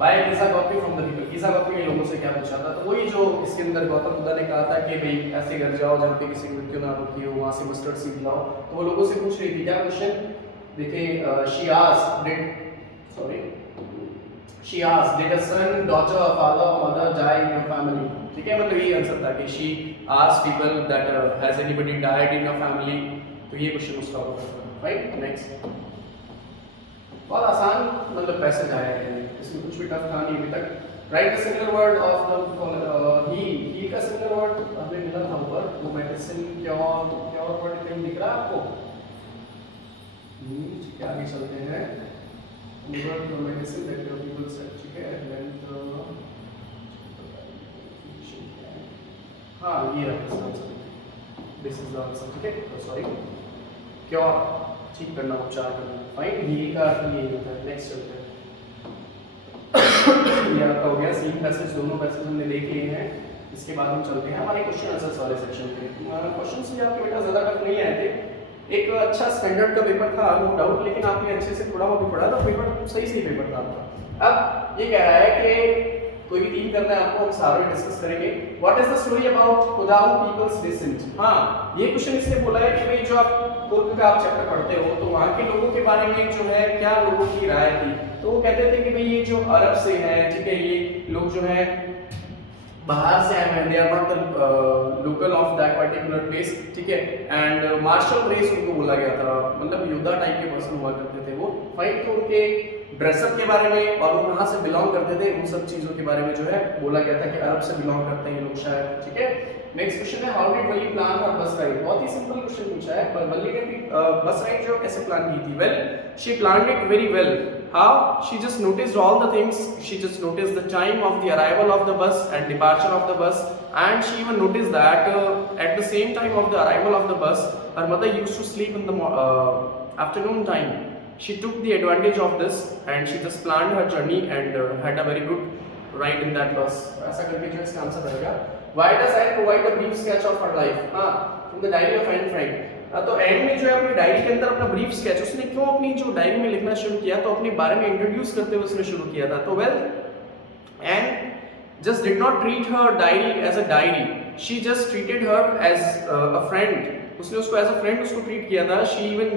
by Giza Gopni from the people, Giza Gopni ने लोगों से क्या पूछा था, तो वही जो इसके अंदर गौतम बुद्धा ने कहा था कि भाई ऐसे घर जाओ जहाँ पे किसी की मृत्यु ना होती हो, वहाँ से मस्टर्ड सीड लाओ, तो वो लोगों से पूछ रही थी क्या क्वेश्चन, देखिए she asked did a son, daughter, father, mother die in your family, ठीक है, मतलब ये आंसर था कि she asked people that has anybody died in your family, तो ये क्वेश्चन उसका होता है, राइट। नेक्स्ट, बहुत आसान मतलब पैसेज आया है, इसमें कुछ भी टफ था नहीं अभी तक, right the similar word of the he का सिमिलर वर्ड हमें मिला था ऊपर, वो मेडिसिन क्योर वर्ड कहीं दिख रहा है आपको, ठीक है, आगे चलते हैं, मेडिसिन दैट पीपल सेड, ठीक है, हाँ ये रहा, दिस इज द आंसर, ठीक है, सॉरी, क्योर ठीक करना, उपचार करना, फाइन, ये का अर्थ ये होता है। नेक्स्ट चलते हैं, ये आपका हो गया सीन पैसेज, दोनों पैसेज हमने देख लिए हैं। इसके बाद हम चलते हैं हमारे क्वेश्चन आंसर्स वाले सेक्शन पे। क्वेश्चन से आपके बेटा ज़्यादा टफ नहीं आए थे, एक अच्छा स्टैंडर्ड का पेपर था नो डाउट, लेकिन आपने अच्छे से थोड़ा बहुत भी पढ़ा तो पेपर सही पेपर था आपका। अब ये कह रहा है कि कोई भी थीम करना है आपको, हम सारे डिस्कस करेंगे। What is the story about Kodavu peoples descent. हाँ, ये क्वेश्चन इसलिए बोला है कि भाई जो आप पूर्व का आप चैप्टर पढ़ते हो तो वहाँ के लोगों के बारे में जो है क्या लोगों की राय थी। तो वो कहते थे कि भाई ये जो अरब से है, ठीक है, ये लोग जो है बाहर से आए हैं, they are not the local of that particular place, ठीक है, एंड मार्शल रेस उनको बोला गया था, मतलब योद्धा टाइप के पर्सन हुआ करते थे वो। फाइट तो उनके ड्रेसअप के बारे में और वो कहाँ से बिलोंग करते थे उन सब चीज़ों के बारे में जो है बोला गया था कि अरब से बिलोंग करते हैं ये लोग शायद, ठीक है। नेक्स्ट क्वेश्चन है हाउ डिड वली प्लान हर बस राइड। बहुत ही सिंपल क्वेश्चन पूछा है, पर वली ने बस राइड जो कैसे प्लान की थी। Well she planned it very well. How? She just noticed all the things. She just noticed the time of the arrival of the bus and departure of the bus, and she even noticed that at the same time of the arrival of the bus, her mother used to sleep in the afternoon time. She took the advantage of this and she just planned her journey and had a very good ride in that bus. ऐसा करके जो इसका आंसर रहेगा। Why does Anne provide a brief sketch of her life? हाँ, in the diary of Anne Frank. तो एंड में जो है अपनी डायरी के अंदर अपना ब्रीफ स्केच उसने क्यों अपनी जो डायरी में लिखना शुरू किया, तो अपने बारे में इंट्रोड्यूस करते हुए उसने शुरू किया था। तो well and just did not treat her diary as a diary, she just treated her as a friend. उसने उसको एज अ फ्रेंड उसको ट्रीट किया था। She even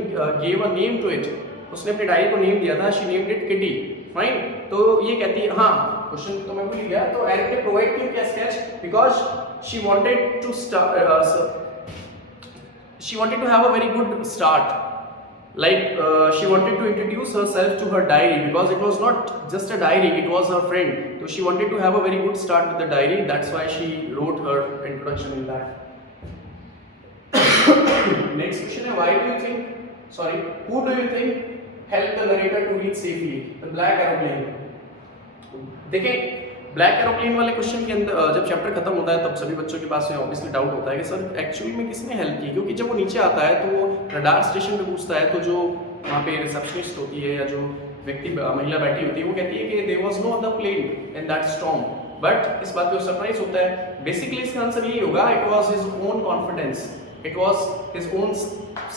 gave a name to it, उसने अपनी डायरी को नेम दिया था, she named it Kitty, fine. तो ये कहती है, हाँ क्वेश्चन तो मैं भूल गया। तो एंड ने प्रोवाइड क्यों किया sketch, because she wanted to start she wanted to have a very good start, like she wanted to introduce herself to her diary because it was not just a diary, it was her friend, so she wanted to have a very good start with the diary, that's why she wrote her introduction in that. Next question है, why do you think, sorry, who do you think helped the narrator to reach safely the black aeroplane। देखिए ब्लैक एरोप्लेन वाले क्वेश्चन के अंदर जब चैप्टर खत्म होता है तब सभी बच्चों के पास में ऑब्वियसली डाउट होता है कि सर एक्चुअली में किसने हेल्प की, क्योंकि जब वो नीचे आता है तो वो रडार स्टेशन पे पूछता है, तो जो वहाँ पे रिसेप्शनिस्ट होती है या जो व्यक्ति महिला बैठी होती है वो कहती है कि there was no other plane in that storm, but इस बात पे सरप्राइज होता है। बेसिकली इसका आंसर यही होगा, it was his own confidence, it was his own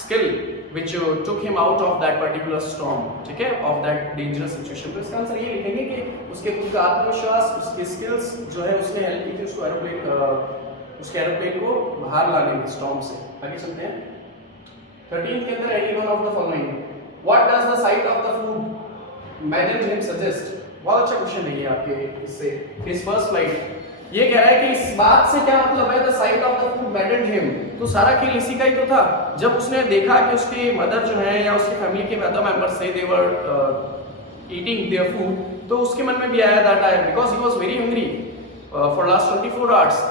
skill which took him out of that particular storm, ठीक है, of that dangerous situation। तो इसका आंसर ये लिखेंगे कि उसके खुद का आत्मविश्वास, उसके स्किल्स जो है उसने हेल्प की थी उसको उसके एरोप्लेन को बाहर लाने में स्टॉर्म से। आगे चलते हैं 13th के अंदर any one of the following what does the site of the food madam him suggest. बहुत अच्छा क्वेश्चन है ये आपके इससे इस फर्स्ट स्लाइड। ये कह रहा है कि इस बात से क्या मतलब है, the site of the food madam him, तो सारा खेल इसी का ही तो था। जब उसने देखा कि उसके मदर जो है या उसकी फैमिली के अदर मेंबर्स थे they were eating their food, तो उसके मन में भी आया that I because he was very hungry for last 24 hours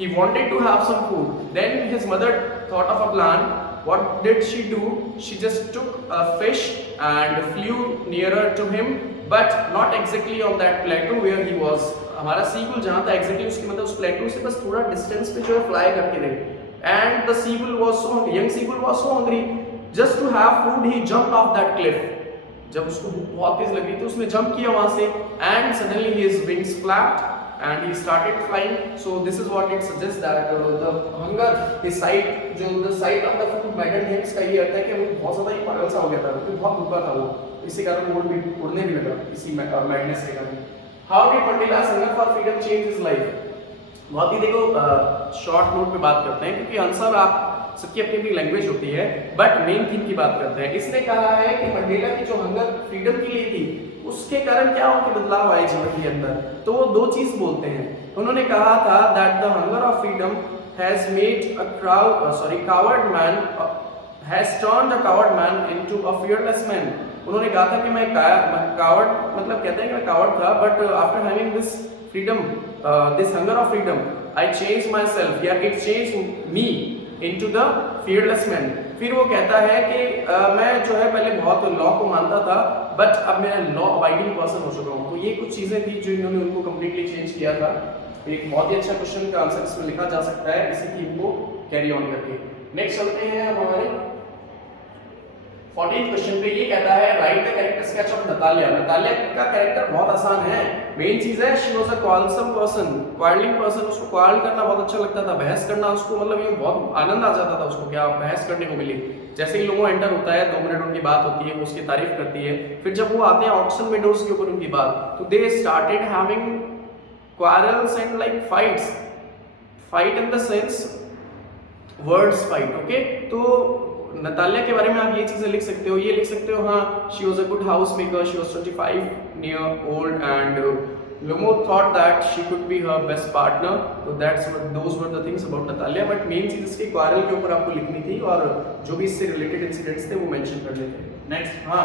he wanted to have some food. Then his mother thought of a plan. What did she do? She just took a fish and flew nearer to him, but not exactly on that plateau where he was. हमारा सीगुल जहाँ था exactly उसकी मतलब उस प्लेटो से बस थोड़ा डिस्टेंस पे जो है फ्लाई करके रही। And the seagull was so hungry, young seagull was so hungry, just to have food he jumped off that cliff. जब उसको भूख बहुत तेज लगी तो उसने जंप किया वहाँ से and suddenly his wings flapped and he started flying. So this is what it suggests that the hunger, his sight, जो the sight of the food maddened him, इसका ये अर्थ है कि वो बहुत ज़्यादा ही पागल सा हो गया था, क्योंकि बहुत भूखा था वो, इसी कारण वो उड़ने भी लगा इसी मैडनेस के कारण। How did Mandela's hunger for freedom change his life? बहुत ही देखो शॉर्ट नोट पे बात करते हैं, क्योंकि आंसर आप सबकी अपनी अपनी लैंग्वेज होती है, बट मेन थीम की बात करते हैं। इसने कहा है कि मंडेला की जो हंगर फ्रीडम के लिए थी उसके कारण क्या उनके बदलाव आए जीवन के अंदर, तो वो दो चीज बोलते हैं। उन्होंने कहा था that the hunger of freedom has made a coward man has turned a coward man into a fearless man. उन्होंने कहा था कि मैं कावर्ड मतलब कहते हैं कि मैं कावर्ड था, but after having this freedom this hunger of freedom I change myself या it change me into the fearless man. फिर वो कहता है कि मैं जो है पहले बहुत लॉ को मानता था, बट अब मैं लॉ अबाइडिंग पर्सन हो चुका हूँ। तो ये कुछ चीज़ें थी जो इन्होंने उनको कम्प्लीटली चेंज किया था। एक बहुत ही अच्छा क्वेश्चन का आंसर इसमें लिखा जा सकता है इसी थीम को कैरी ऑन करके। नेक्स्ट चलते हैं हम हमारे 14th क्वेश्चन पे ये कहता है right the character sketch of Natalya. Natalya का कैरेक्टर बहुत आसान है, मेन चीज है she was a quarrelsome person, quarrelling person, उसको क्वारल करना बहुत अच्छा लगता था, बहस करना उसको मतलब ये बहुत आनंद आ जाता था उसको, क्या बहस करने को मिली। जैसे ही लोगों एंटर होता है 2 मिनट उनकी बात होती है, वो उसकी तारीफ करती है, फिर जब वो आते हैं ऑक्शन विंडोज के ऊपर उनकी बात, तो they started having quarrels and like fights, fight in the sense words fight, okay. तो नतालिया के बारे में आप ये चीजें लिख सकते हो, ये लिख सकते हो, हाँ she was a good house maker, she was 25 year old and Lomo thought that she could be her best partner, so those were the things about Natalia, but main चीज इसके क्वारल के ऊपर आपको लिखनी थी और जो भी इससे रिलेटेड इंसिडेंट्स थे वो मेंशन करने थे। नेक्स्ट, हाँ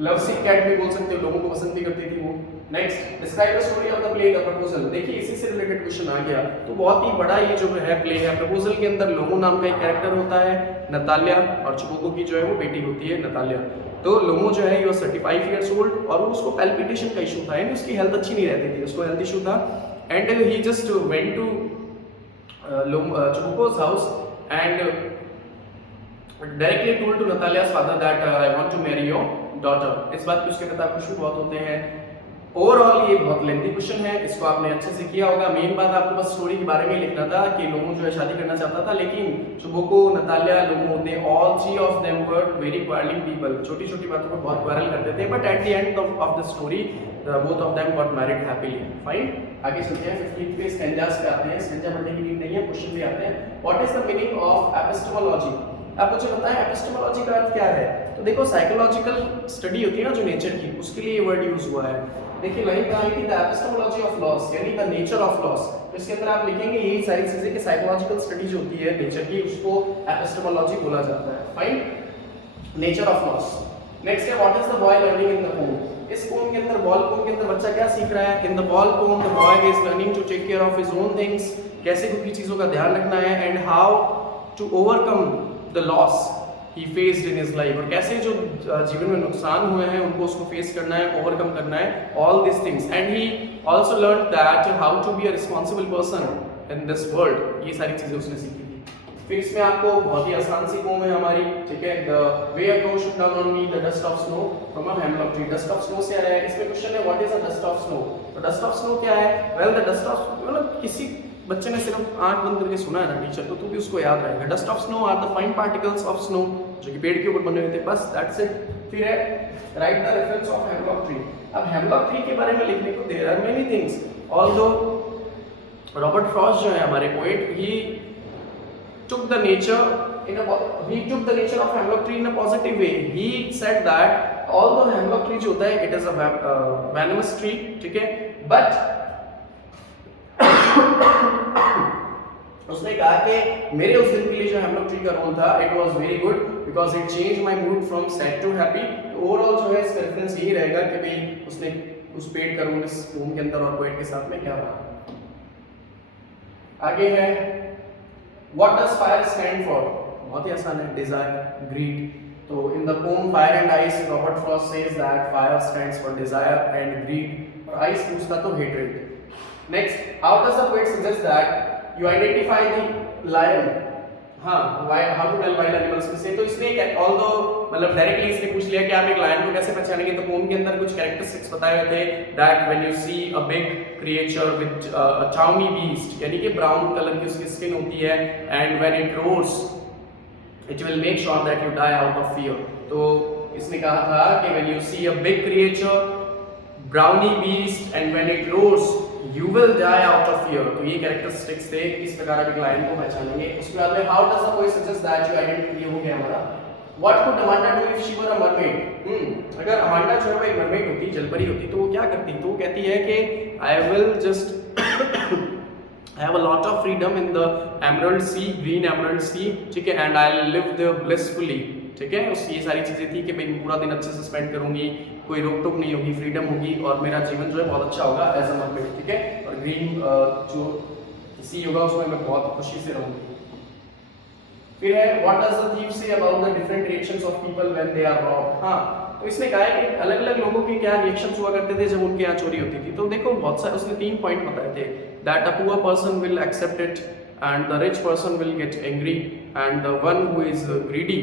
लव सिक कैट भी बोल सकते हो, लोगों को पसंद भी करती थी वो। Next, describe the story of the play the proposal. देखिए इसी से रिलेटेड क्वेश्चन आ गया, तो बहुत ही बड़ा ये जो है प्ले है। प्रपोजल के अंदर लोमो नाम का एक कैरेक्टर होता है, नतालिया और चुबोको की जो है वो बेटी होती है नतालिया। तो लोमो जो है वो 35 इयर्स ओल्ड और उसको पैल्पिटेशन का इशू था, यानी उसकी हेल्थ अच्छी नहीं रहती थी, उसको हेल्थ इशू था and he just went to Chubukov's house and directly told to Natalya's father that I want to marry your daughter. इस बात पे उसके पिता खुश बहुत होते हैं। ओवरऑल ये बहुत लेंथी क्वेश्चन है, इसको आपने अच्छे से किया होगा। मेन बात आपको बस स्टोरी के बारे में लिखना था कि लोमो जो है शादी करना चाहता था, लेकिन Chubukov, Natalya, Lomov, they all 3 of them were very quarrelling people, छोटी छोटी बातों पर बहुत क्वारल करते थे, but at the end of the story both of them got married happily. Fine, आगे चलते हैं 15th पे स्टैंजास पे आते हैं। स्टैंजा पढ़ने की नीड नहीं है, क्वेश्चन भी आते हैं। What is the meaning of epistemology? आप मुझे बताएं एपिस्टेमोलॉजी का अर्थ क्या है? तो देखो साइकोलॉजिकल स्टडी होती है ना जो नेचर की, उसके लिए ये वर्ड यूज हुआ है। देखिए लाइन कहाँ थी, द एपिस्टेमोलॉजी ऑफ लॉस, यानी द नेचर ऑफ लॉस। तो इसके अंदर आप लिखेंगे यही सारी चीजें कि साइकोलॉजिकल स्टडी जो होती है नेचर की, उसको एपिस्टेमोलॉजी बोला जाता है। Fine, nature of laws. Next है what is the boy learning in the poem? इस पोम के अंदर, बॉल पोम के अंदर बच्चा क्या सीख रहा है? In the ball poem the boy is learning to take care of his own things, कैसे खुद की चीजों का ध्यान रखना है, and how to overcome the loss he faced in his life, और कैसे जो जीवन में नुकसान हुए हैं उनको उसको फेस करना है, ओवरकम करना है, all these things, and he also learned that how to be a responsible person in this world। ये सारी चीजें उसने सीखी थी। फिर इसमें आपको बहुत ही आसान सी पोम है हमारी, ठीक है, the way a crow shook down on me the dust of snow from a hemlock tree। dust of snow से आया है। इसमें क्वेश्चन है what is a dust of snow? तो dust of snow क्या है? well the dust of, मतलब किसी बच्चे ने सिर्फ आंख बंद करके सुना है ना टीचर, तो तू भी उसको याद रहेगा। Dust of snow are the fine particles of snow, जो कि पेड़ के ऊपर बने हुए थे, बस दैट्स इट। फिर है right the reference of hemlock tree. अब हेमलॉक ट्री के बारे में लिखने को there are many things, although Robert Frost जो है हमारे poet, he took the nature of hemlock tree in a positive way। he said that although hemlock tree जो होता है it is a venomous tree, ठीक है, but उसने कहा कि मेरे उस दिन के लिए जो हेमलॉक ट्री का रोल था it was very good because it change my mood from sad to happy. Overall जो है इसका रेफरेंस यही रहेगा कि भाई उसने उस पेड़ का रोल इस पोम के अंदर और पोएट के साथ में क्या रहा। आगे है what does fire stand for? बहुत ही आसान है, डिजायर, ग्रीड। तो इन the pome fire and ice Robert Frost says that fire stands for desire and greed, और आइस पूछता तो hatred. Next, how does the poet suggest that you identify the lion? हाँ, how to tell wild animals में से, तो इसने although मतलब डायरेक्टली इसने पूछ लिया कि आप एक लायन को कैसे पहचानेंगे, तो पोम के अंदर कुछ कैरेक्टरिस्टिक्स बताए हुए थे that when you see a big creature with a tawny beast, यानी कि ब्राउन कलर की उसकी स्किन होती है, and when it roars it will make sure that you die out of fear। तो इसने कहा था कि when you see a big creature browny beast and when it roars you will die out of fear। तो ये कैरेक्टरिस्टिक्स थे, इस प्रकार आप एक लायन को पहचानेंगे। उसके बाद में how does the poet suggest that you identify, ये हो गया हमारा। What could Amanda do if she were a mermaid? अगर अमांडा जो है वो एक मरमेड होती, जलपरी होती, तो वो क्या करती? तो वो कहती है कि I will just I have a lot of freedom in the emerald sea, green emerald sea, ठीक है, and I'll live there blissfully, ठीक है। ये सारी चीजें थी कि मैं पूरा दिन अच्छे से स्पेंड करूंगी, कोई रोक टोक नहीं होगी, फ्रीडम होगी और मेरा जीवन जो है बहुत अच्छा होगा एज अ मरमेड, ठीक है। और ग्रीन जो सी होगा उसमें मैं बहुत खुशी से रहूंगी। फिर है what does the thief say about the different reactions of people when they are robbed? हाँ, तो इसने कहा है कि अलग अलग लोगों के क्या रिएक्शंस हुआ करते थे जब उनके यहाँ चोरी होती थी। तो देखो बहुत सारे उसने 3 पॉइंट बताए थे, that a poor person will accept it and the rich person will get angry and the one who is greedy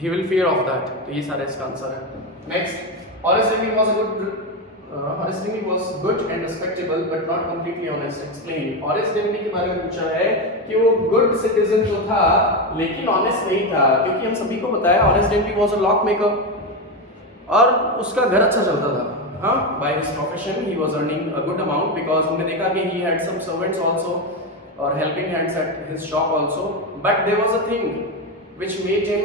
he will fear of that. तो ये सारा इसका आंसर है। Next, Horace Greeley was a good and respectable but not completely honest. Explain. Horace Greeley के बारे में पूछा है कि वो गुड सिटीजन तो था लेकिन ऑनेस्ट नहीं था, क्योंकि हम सभी को पता है Horace Greeley was a lock maker और उसका घर अच्छा चलता था। हाँ, by his profession he was earning a good amount because हमने देखा कि he had some servants also or helping hands at his shop also. But there was a thing which made him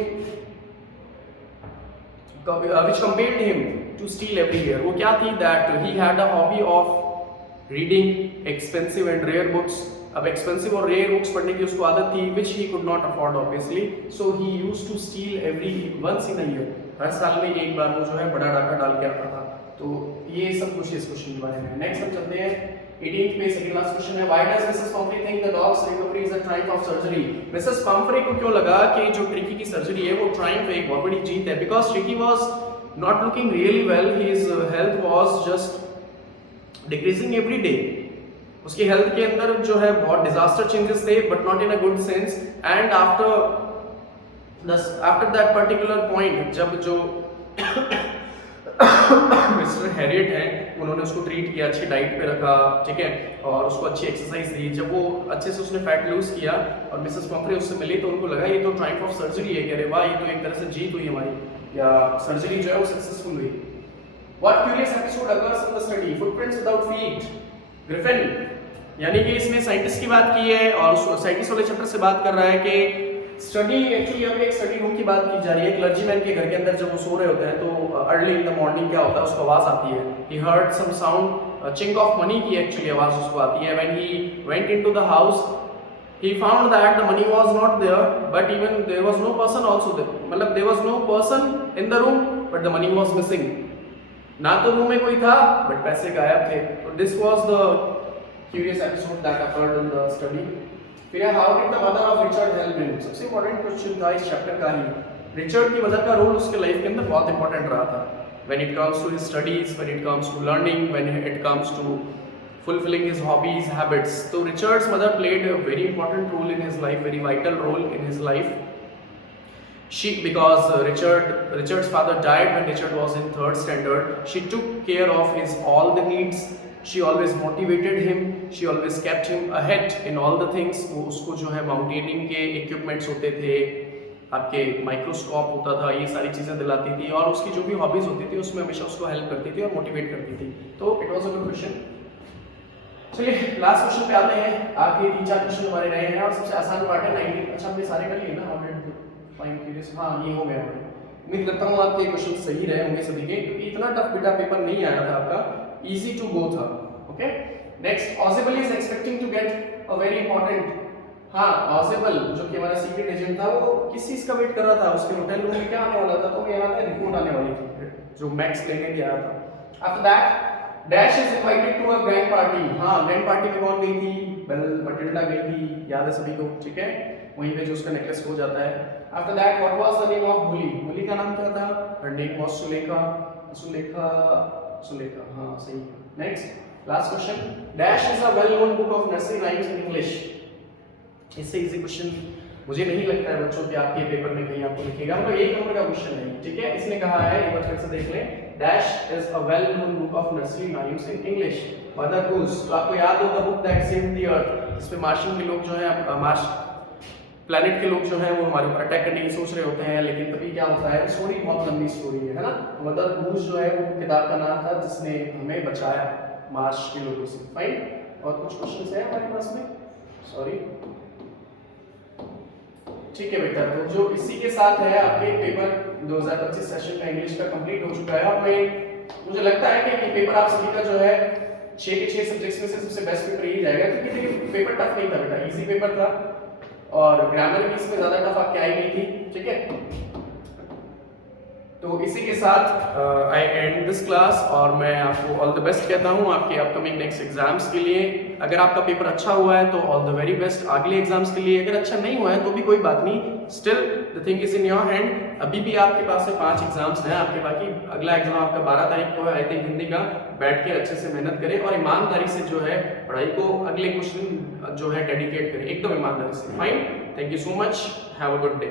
which compelled him to steal every year. वो क्या थी? That he had a hobby of reading expensive and rare books. अब expensive और rare books पढ़ने की उसको आदत थी, which he could not afford obviously. So he used to steal once in a year. हर साल में एक बार वो जो है बड़ा डाका डाल के आता था। तो ये सब कुछ इस क्वेश्चन के बारे में। नेक्स्ट हम चलते हैं 18th पे, सेकंड लास्ट क्वेश्चन है, why does Mrs Pomfrey think the dogs recovery is a Triumph of surgery? Mrs Pomfrey को क्यों लगा कि जो ट्रिकी की सर्जरी है वो ट्रायम्फ है, एक बहुत बड़ी जीत है? Because tricky was not looking really well, his health was just decreasing every day. उसकी हेल्थ के अंदर जो है बहुत डिजास्टर चेंजेस थे, but not in a good sense. And after that particular point, जब जो मिस्टर हैरियट हैं उन्होंने उसको ट्रीट किया, अच्छी डाइट पे रखा, ठीक है, और उसको अच्छी एक्सरसाइज दी, जब वो अच्छे से उसने फैट लूज किया और मिसेस पंफ्रे उससे मिली तो उनको लगा ये तो ट्रायम्फ ऑफ सर्जरी है, कि अरे वाह ये तो एक तरह से जीत हुई हमारी, या सर्जरी जो है वो सक्सेसफुल हुई। What curious episode occurs in the study? Footprints without feet. Griffin, यानी कि इसमें साइंटिस्ट की बात की है और साइंटिस्ट वाले चैप्टर से बात कर रहा है कि स्टडी, एक्चुअली यहाँ पे एक स्टडी रूम की बात की जा रही है। क्लर्जीमैन के घर के अंदर जब वो सो रहे होते हैं तो अर्ली इन द मॉर्निंग क्या होता है, उसको आवाज आती है। He heard some sound, chink of money की एक्चुअली आवाज उसको आती है। When he went into the house, he found that the money was not there, but even there was no person also there. मतलब there was no person in the room, but the money was missing. ना तो रूम में कोई था, but पैसे गायब थे। So this was the curious episode that occurred in the study. फिर how did the mother of Richard help him? सबसे important question था इस चैप्टर का ही। रिचर्ड की मदर का रोल उसके लाइफ के अंदर बहुत इंपॉर्टेंट रहा था। When it comes to his studies, when it comes to learning, when it comes to fulfilling his hobbies, habits. So Richard's mother played a very important role in his life, very vital role in his life. Because Richard's father died when Richard was in 3rd standard. She took care of his all the needs. She always motivated him. She always kept him ahead in all the things. वो उसको जो है माउंटेनिंग के इक्विपमेंट्स होते थे, आपके माइक्रोस्कोप होता था, ये सारी चीज़ें दिलाती थी और उसकी जो भी हॉबीज होती थी उसमें हमेशा उसको हेल्प करती थी और मोटिवेट करती थी। तो it was a good question. चलिए लास्ट क्वेश्चन पे आते हैं। आखिरी 3-4 क्वेश्चन हमारे रहे हैं और सबसे आसान पार्ट है 19। अच्छा हमने सारे कर लिए ना, 105 क्यूरियस, हाँ ये हो गया। उम्मीद करता हूँ आपके क्वेश्चन सही रहे होंगे सभी के, क्योंकि इतना टफ बेटा पेपर नहीं आया था आपका, इजी टू गो था। ओके, नेक्स्ट, ऑजिबल is expecting to get a very important. हाँ, ऑजिबल जो कि हमारा सीक्रेट एजेंट था वो किस चीज का वेट कर रहा था, उसके होटल रूम में क्या आने वाला था, तो यहाँ पे रिपोर्ट आने वाली थी जो मैक्स लेने गया था। After that Dash is invited to a grand party. हाँ, ग्रैंड पार्टी में कौन गई थी? बेल मटिल्डा गई थी, याद है सभी को, ठीक है, वहीं पे जो उसका नेकलेस खो जाता है। After that what was the name of Holi? Holi का नाम क्या था? Her name was Sulekha. Sulekha, Sulekha, हाँ सही। Next last question, dash is a well known book of nursery rhymes in English. इससे इजी क्वेश्चन मुझे नहीं लगता है बच्चों कि आपके पेपर में कहीं आपको लिखेगा, मतलब 1 नंबर का क्वेश्चन नहीं, ठीक है। इसने कहा है, एक बार फिर से देख लें, dash is a well known book of nursery rhymes in English. Mother goose, तो आपको याद होगा book that saved the earth, इसमें मार्शियन के लोग जो हैं, मार्स प्लैनेट के लोग जो हैं वो हमारे ऊपर अटैक करने की सोच रहे होते हैं, लेकिन तभी क्या होता है, स्टोरी बहुत लंबी स्टोरी है ना। मदर गूस जो है वो किताब का नाम था जिसने हमें बचाया मार्स के लोगों से। फाइन, और कुछ क्वेश्चंस है हमारे पास में, सॉरी, ठीक है बेटा। तो जो इसी के साथ है आपके पेपर 2025 सेशन का इंग्लिश का कंप्लीट हो चुका है और मुझे लगता है कि ये पेपर आप सभी का जो है 6 के 6 सब्जेक्ट्स में से सबसे बेस्ट पेपर यही जाएगा, क्योंकि देखिए पेपर टफ नहीं था बेटा, इजी पेपर था और ग्रामर भी इसमें ज़्यादा टफ आपके आई नहीं थी, ठीक है। तो इसी के साथ आई एंड दिस क्लास और मैं आपको ऑल द बेस्ट कहता हूँ आपके अपकमिंग नेक्स्ट एग्जाम्स के लिए। अगर आपका पेपर अच्छा हुआ है तो ऑल द वेरी बेस्ट अगले एग्जाम्स के लिए। अगर अच्छा नहीं हुआ है तो भी कोई बात नहीं, still the thing is in your hand. अभी भी आपके पास में 5 एग्जाम्स हैं आपके बाकी। अगला एग्जाम आपका 12 तारीख को है, आई थिंक हिंदी का। बैठ के अच्छे से मेहनत करें और ईमानदारी से जो है पढ़ाई को अगले क्वेश्चन जो है डेडिकेट करें, एकदम ईमानदारी से। Fine, thank you so much, have a good day.